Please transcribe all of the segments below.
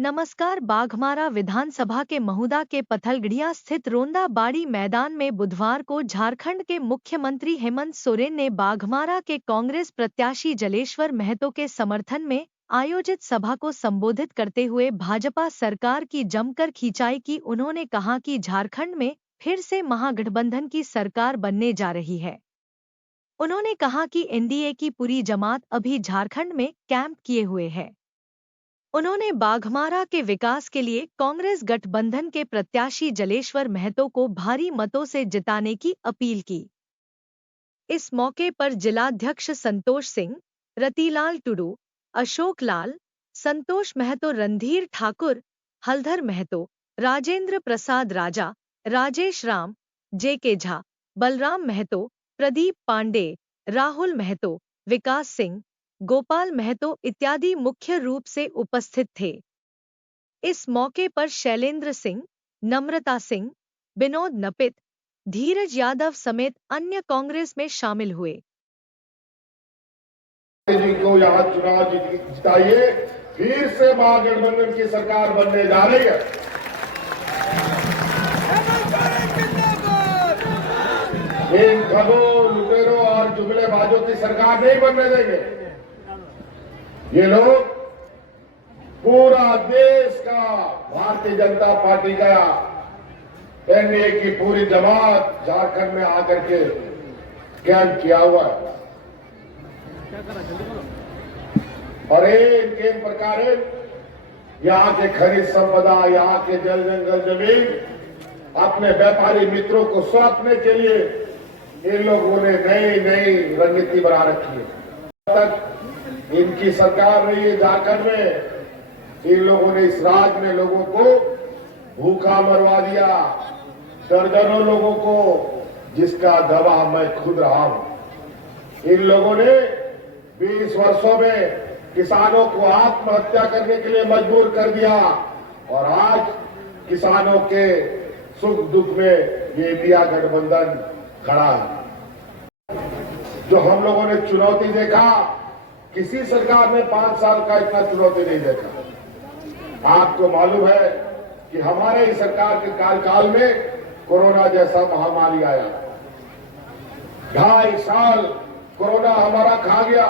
नमस्कार। बाघमारा विधानसभा के महुदा के पथलगढ़िया स्थित रोंदा बाड़ी मैदान में बुधवार को झारखंड के मुख्यमंत्री हेमंत सोरेन ने बाघमारा के कांग्रेस प्रत्याशी जलेश्वर महतो के समर्थन में आयोजित सभा को संबोधित करते हुए भाजपा सरकार की जमकर खिंचाई की। उन्होंने कहा कि झारखंड में फिर से महागठबंधन की सरकार बनने जा रही है। उन्होंने कहा कि एनडीए की पूरी जमात अभी झारखंड में कैंप किए हुए है। उन्होंने बाघमारा के विकास के लिए कांग्रेस गठबंधन के प्रत्याशी जलेश्वर महतो को भारी मतों से जिताने की अपील की। इस मौके पर जिलाध्यक्ष संतोष सिंह, रतिलाल टुडू, अशोक लाल, संतोष महतो, रणधीर ठाकुर, हलधर महतो, राजेंद्र प्रसाद राजा, राजेश राम, जेके झा, बलराम महतो, प्रदीप पांडे, राहुल महतो, विकास सिंह, गोपाल महतो इत्यादि मुख्य रूप से उपस्थित थे। इस मौके पर शैलेंद्र सिंह, नम्रता सिंह, विनोद नपित, धीरज यादव समेत अन्य कांग्रेस में शामिल हुए। जी को यहाँ चुनाव जिताइए, फिर से महागठबंधन की सरकार बनने जा रही है। इन ठगों, लुटेरों और जुमलेबाजों की सरकार नहीं बनने देंगे। ये लोग पूरा देश का भारतीय जनता पार्टी का एनडीए की पूरी जमात झारखंड में आकर के कैंप किया हुआ है और एक प्रकार यहाँ के खनिज संपदा, यहाँ के जल जंगल जमीन अपने व्यापारी मित्रों को सौंपने के लिए इन लोगों ने नई रणनीति बना रखी है। तक इनकी सरकार रही है झारखंड में, इन लोगों ने इस राज्य में लोगों को भूखा मरवा दिया, दर्जनों लोगों को, जिसका गवाह मैं खुद रहा हूं। इन लोगों ने 20 वर्षों में किसानों को आत्महत्या करने के लिए मजबूर कर दिया और आज किसानों के सुख दुख में ये इंडिया गठबंधन खड़ा है। जो हम लोगों ने चुनौती देखा, किसी सरकार ने 5 साल का इतना चुनौती नहीं देखा। आपको मालूम है कि हमारे ही सरकार के कार्यकाल में कोरोना जैसा महामारी आया, 2.5 साल कोरोना हमारा खा गया,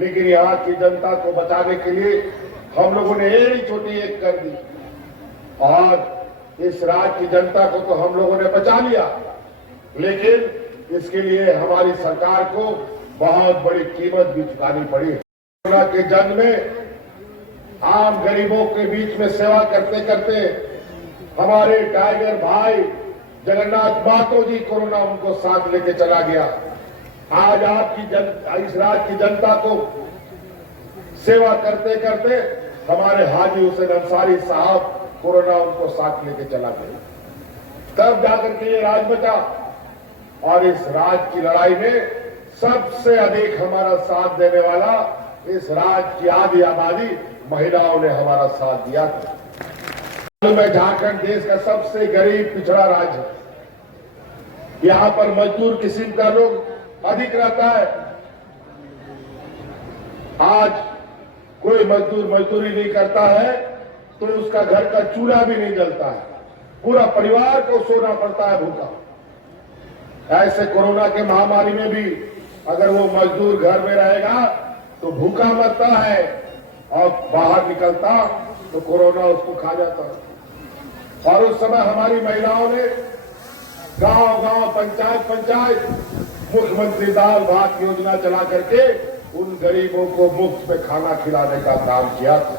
लेकिन यहाँ की जनता को बचाने के लिए हम लोगों ने एड़ी चोटी एक कर दी और इस राज्य की जनता को तो हम लोगों ने बचा लिया, लेकिन इसके लिए हमारी सरकार को बहुत बड़ी कीमत भी चुकानी पड़ी। कोरोना के जंग में आम गरीबों के बीच में सेवा करते करते हमारे टाइगर भाई जगन्नाथ महतो जी, कोरोना उनको साथ लेके चला गया। आज आपकी इस राज्य की जनता को सेवा करते करते हमारे हाजी हुसैन अंसारी साहब, कोरोना उनको साथ लेके चला गया। तब जाकर के ये राज बचा और इस राज की लड़ाई में सबसे अधिक हमारा साथ देने वाला इस राज्य की आधी आबादी महिलाओं ने हमारा साथ दिया था। झारखंड देश का सबसे गरीब पिछड़ा राज्य है। यहाँ पर मजदूर किस्म का लोग अधिक रहता है। आज कोई मजदूर मजदूरी नहीं करता है तो उसका घर का चूल्हा भी नहीं जलता है, पूरा परिवार को सोना पड़ता है भूखा। ऐसे कोरोना के महामारी में भी अगर वो मजदूर घर में रहेगा तो भूखा मरता है और बाहर निकलता तो कोरोना उसको खा जाता है। और उस समय हमारी महिलाओं ने गांव-गांव, पंचायत मुख्यमंत्री दाल भात योजना चला करके उन गरीबों को मुफ्त में खाना खिलाने का काम किया था।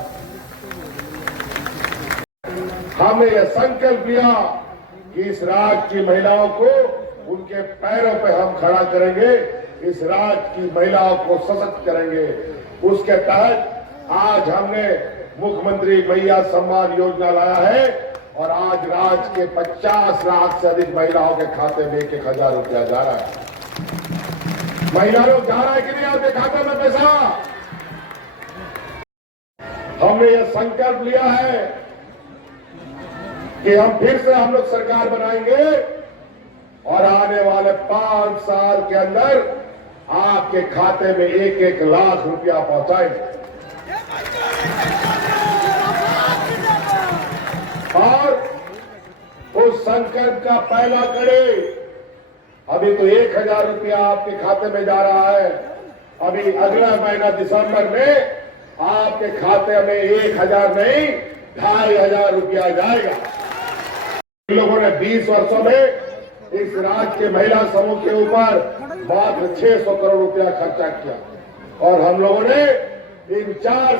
हमने यह संकल्प लिया कि इस राज्य की महिलाओं को उनके पैरों पे हम खड़ा करेंगे, इस राज्य की महिलाओं को सशक्त करेंगे। उसके तहत आज हमने मुख्यमंत्री मैया सम्मान योजना लाया है और आज राज्य के 50 लाख से अधिक महिलाओं के खाते में 1,000 रुपया जा रहा है। महिला लोग जा रहा है कि नहीं आपके खाते में पैसा? हमने यह संकल्प लिया है कि हम लोग सरकार बनाएंगे और आने वाले 5 साल के अंदर आपके खाते में 1-1 लाख रुपया पहुंचाएंगे। संकल्प का पहला कड़ी। अभी तो 1,000 रुपया आपके खाते में जा रहा है। अभी अगला महीना दिसंबर में आपके खाते में 1,000 नहीं 2,500 रुपया जाएगा। इन लोगों ने 20 वर्षों में इस राज्य के महिला समूह के ऊपर मात्र 600 करोड़ रुपया खर्चा किया और हम लोगों ने इन 4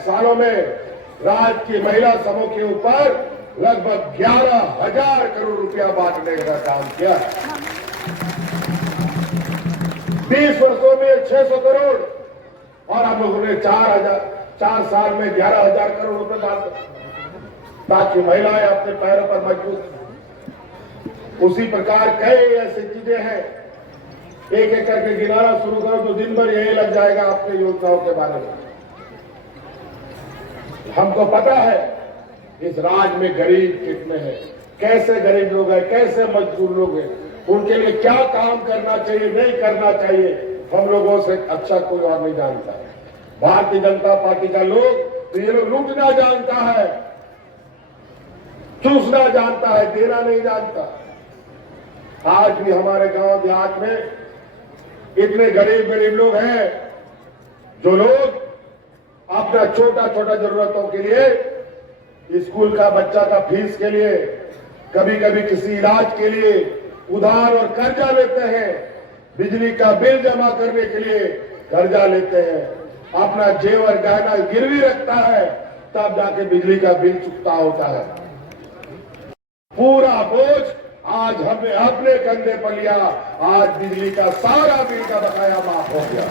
सालों में राज्य की महिला समूह के ऊपर लगभग 11,000 करोड़ रुपया बांटने का काम किया। 20 वर्षों में 600 करोड़ और हम लोगों ने 4 साल में 11,000 करोड़ रुपए बांटे ताकि महिलाएं अपने पैरों पर मजबूत। उसी प्रकार कई ऐसी चीजें हैं, एक एक करके गिनाना शुरू करो तो दिन भर यही लग जाएगा आपके योजनाओं के बारे में। हमको पता है इस राज्य में गरीब कितने हैं, कैसे गरीब लोग हैं, कैसे मजदूर लोग हैं, उनके लिए क्या काम करना चाहिए, नहीं करना चाहिए, हम लोगों से अच्छा कोई और नहीं जानता है। भारतीय जनता पार्टी का लोग तो ये लोग लूटना जानता है, चूसना जानता है, देना नहीं जानता। आज भी हमारे गांव देहात में इतने गरीब लोग हैं जो लोग अपना छोटा छोटा जरूरतों के लिए, स्कूल का बच्चा का फीस के लिए, कभी कभी किसी इलाज के लिए उधार और कर्जा लेते हैं, बिजली का बिल जमा करने के लिए कर्जा लेते हैं, अपना जेवर गहना गिरवी रखता है, तब जाके बिजली का बिल चुकता होता है। पूरा बोझ आज हमने अपने कंधे पर लिया। आज बिजली का सारा बिल का बकाया माफ हो गया।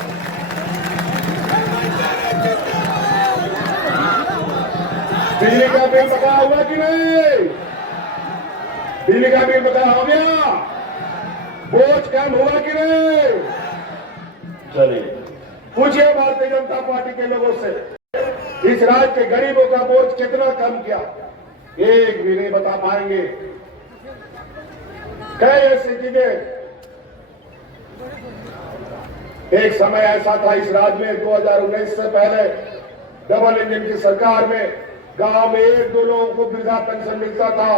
बिजली का बिल बकाया हुआ कि नहीं? बिजली का बिल बकाया हो गया? बोझ कम हुआ कि नहीं? चलिए पूछिए भारतीय जनता पार्टी के लोगों से, इस राज्य के गरीबों का बोझ कितना कम किया? एक भी नहीं बता पाएंगे। कई ऐसी चीजें, एक समय ऐसा था इस राज्य में 2019 से पहले डबल इंजन की सरकार में गांव में 1-2 लोगों को वृद्धा पेंशन मिलता था,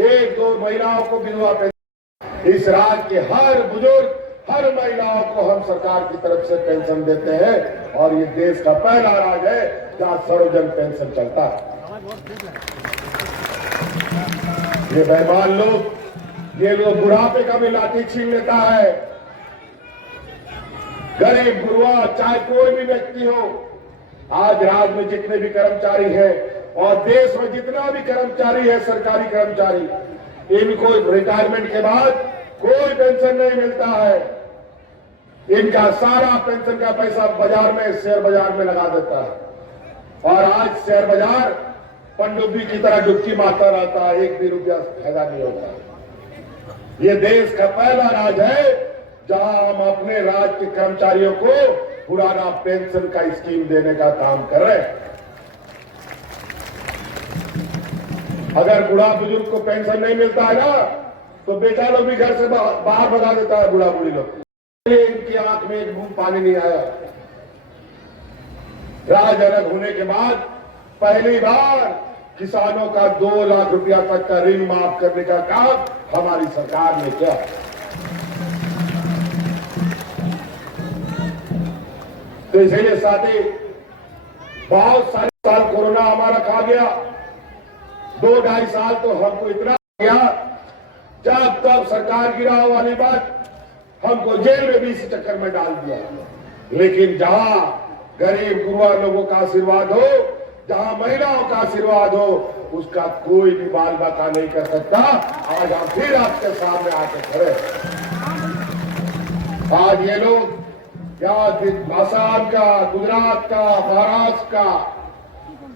1-2 महिलाओं को विधवा पेंशन। इस राज्य के हर बुजुर्ग, हर महिलाओं को हम सरकार की तरफ से पेंशन देते हैं और ये देश का पहला राज्य है जहां सर्वजन पेंशन चलता है। ये बेईमान लोग, ये लोग बुढ़ापे का भी लाठी छीन लेता है। गरीब गुरुआ चाहे कोई भी व्यक्ति हो, आज राज्य में जितने भी कर्मचारी हैं और देश में जितना भी कर्मचारी है, सरकारी कर्मचारी, इनको रिटायरमेंट के बाद कोई पेंशन नहीं मिलता है। इनका सारा पेंशन का पैसा बाजार में, शेयर बाजार में लगा देता है और आज शेयर बाजार पनडुब्बी की तरह डुबकी मारता रहता है, 1 भी रुपया फायदा नहीं होता। ये देश का पहला राज्य है जहां हम अपने राज्य के कर्मचारियों को पुराना पेंशन का स्कीम देने का काम कर रहे हैं। अगर बूढ़ा बुजुर्ग को पेंशन नहीं मिलता है ना, तो बेटा लोग भी घर से बाहर भगा देता है बूढ़ा बूढ़ी लोग। इनकी आंख में एक बूंद पानी नहीं आया। राज्य अलग होने के बाद पहली बार किसानों का 2 लाख रुपया तक का ऋण माफ करने का काम हमारी सरकार ने किया। तो इसलिए साथी, बहुत सारे साल कोरोना हमारा खा गया, 2-2.5 साल तो हमको इतना गया, जब तब सरकार गिराव वाली बात हमको जेल में भी इस चक्कर में डाल दिया। लेकिन जहां गरीब गुरुआ लोगों का आशीर्वाद हो, जहां महिलाओं का आशीर्वाद हो, उसका कोई भी बाल बाका नहीं कर सकता। आज हम फिर आपके सामने आके खड़े। आज ये लोग आसाम का, गुजरात का, महाराष्ट्र का,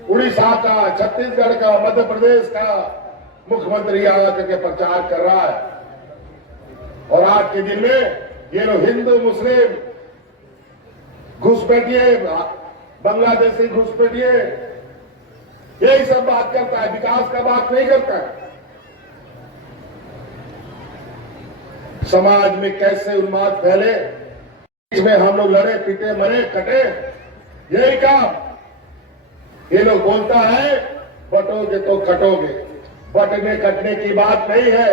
उड़ीसा का, छत्तीसगढ़ का, मध्य प्रदेश का मुख्यमंत्री आकर करके प्रचार कर रहा है और आज के दिन में ये लोग हिंदू मुस्लिम घुसपैठिए, बांग्लादेशी घुसपैठिए, यही सब बात करता है, विकास का बात नहीं करता है। समाज में कैसे उन्माद फैले, इसमें हम लोग लड़े पीटे मरे कटे, यही काम। ये लोग बोलता है बटोगे तो कटोगे, बटने कटने की बात नहीं है।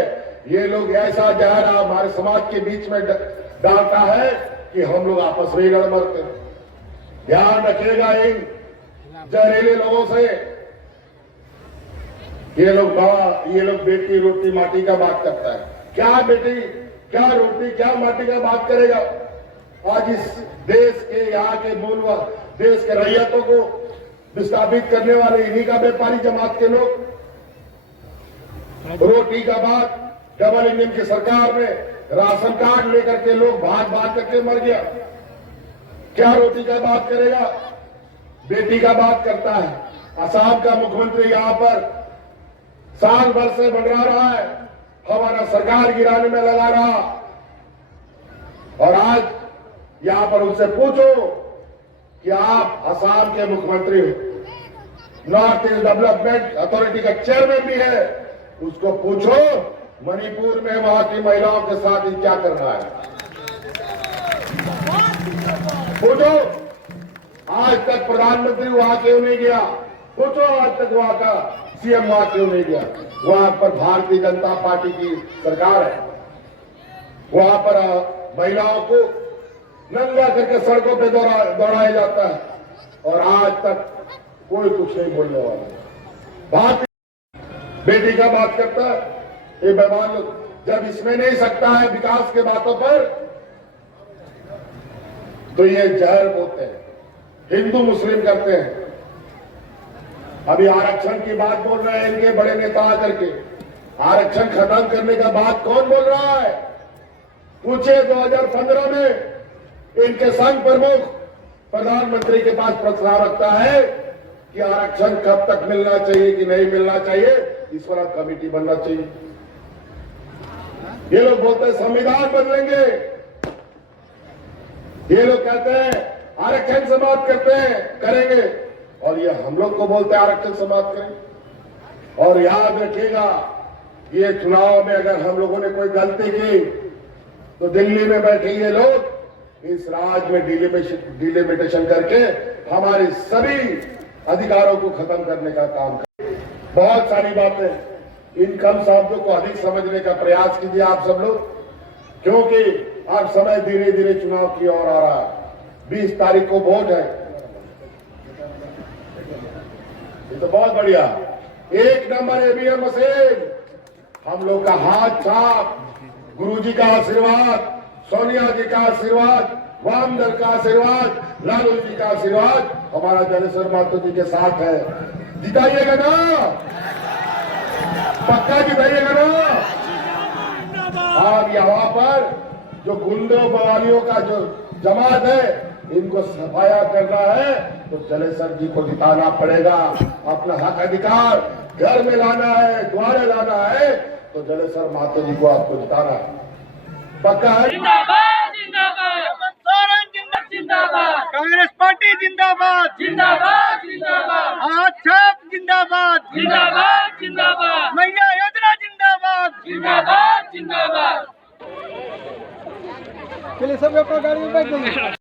ये लोग ऐसा जहर हमारे समाज के बीच में डालता है कि हम लोग आपस में ही लड़ मरते हैं। ध्यान रखिएगा इन जहरीले लोगों से। ये लोग बेटी रोटी माटी का बात करता है। क्या बेटी, क्या रोटी, क्या माटी का बात करेगा? आज इस देश के, यहाँ के मूल देश के रैयतों को विस्थापित करने वाले इन्हीं का व्यापारी जमात के लोग। रोटी का बात, डबल इंजन की सरकार में राशन कार्ड लेकर के लोग भाग भाग करके मर गया। क्या रोटी का बात करेगा? बेटी का बात करता है। असम का मुख्यमंत्री यहां पर साल भर से बढ़ा रहा है, हमारा सरकार गिराने में लगा रहा। और आज यहां पर उनसे पूछो कि आप असम के मुख्यमंत्री हो, नॉर्थ ईस्ट डेवलपमेंट अथॉरिटी का चेयरमैन भी है, उसको पूछो मणिपुर में वहां की महिलाओं के साथ ही क्या कर रहा है। पूछो आज तक प्रधानमंत्री वहां क्यों नहीं गया? पूछो आज तक वहां का सीएम वहां क्यों नहीं गया? वहां पर भारतीय जनता पार्टी की सरकार है। वहां पर महिलाओं को नंगा करके सड़कों पे दौड़ाया जाता है और आज तक कोई कुछ नहीं बोलने वाला। भारतीय बेटी का बात करता है ये बेमान लोग। जब इसमें नहीं सकता है विकास के बातों पर, तो ये जहर बोलते हैं, हिंदू मुस्लिम करते हैं। अभी आरक्षण की बात बोल रहे हैं इनके बड़े नेता आकर के। आरक्षण खत्म करने का बात कौन बोल रहा है? पूछे 2015 में इनके संघ प्रमुख प्रधानमंत्री के पास प्रश्न रखता है कि आरक्षण कब तक मिलना चाहिए कि नहीं मिलना चाहिए, इस पर अब कमेटी बनना चाहिए। ये लोग बोलते हैं संविधान बदलेंगे, ये लोग कहते हैं आरक्षण समाप्त करते हैं, करेंगे, और ये हम लोग को बोलते हैं आरक्षण समाप्त करें। और याद रखिएगा, ये चुनाव में अगर हम लोगों ने कोई गलती की तो दिल्ली में बैठे ये लोग इस राज्य में डिलिमिटेशन करके हमारे सभी अधिकारों को खत्म करने का काम करें। बहुत सारी बातें, इन कम शब्दों को अधिक समझने का प्रयास कीजिए आप सब लोग, क्योंकि अब समय धीरे धीरे चुनाव की ओर आ रहा है। 20 तारीख को वोट है। ये तो बहुत बढ़िया, 1 नंबर ईवीएम मशीन, हम लोग का हाथ छाप, गुरुजी का आशीर्वाद, सोनिया जी का आशीर्वाद, वाम दल का आशीर्वाद, लालू जी का आशीर्वाद हमारा जलेश्वर महतो जी के साथ है। जिताइएगा ना? पक्का जिताइएगा ना? अब यहाँ पर जो गुंडों बवालियों का जो जमात है, इनको सफाया करना है तो जलेश्वर जी को जिताना पड़ेगा। अपना हक अधिकार घर में लाना है, द्वारे लाना है, तो जलेश्वर महतो जी को आपको जिताना है। पक्का है? जिंदाबाद जिंदाबाद हेमंत सोरेन जिंदाबाद, कांग्रेस पार्टी जिंदाबाद जिंदाबाद जिंदाबाद, छाप जिंदाबाद जिंदाबाद जिंदाबाद, महिला योजना जिंदाबाद जिंदाबाद जिंदाबाद। चलिए सब अपना गाड़ी में बैठ जाइए।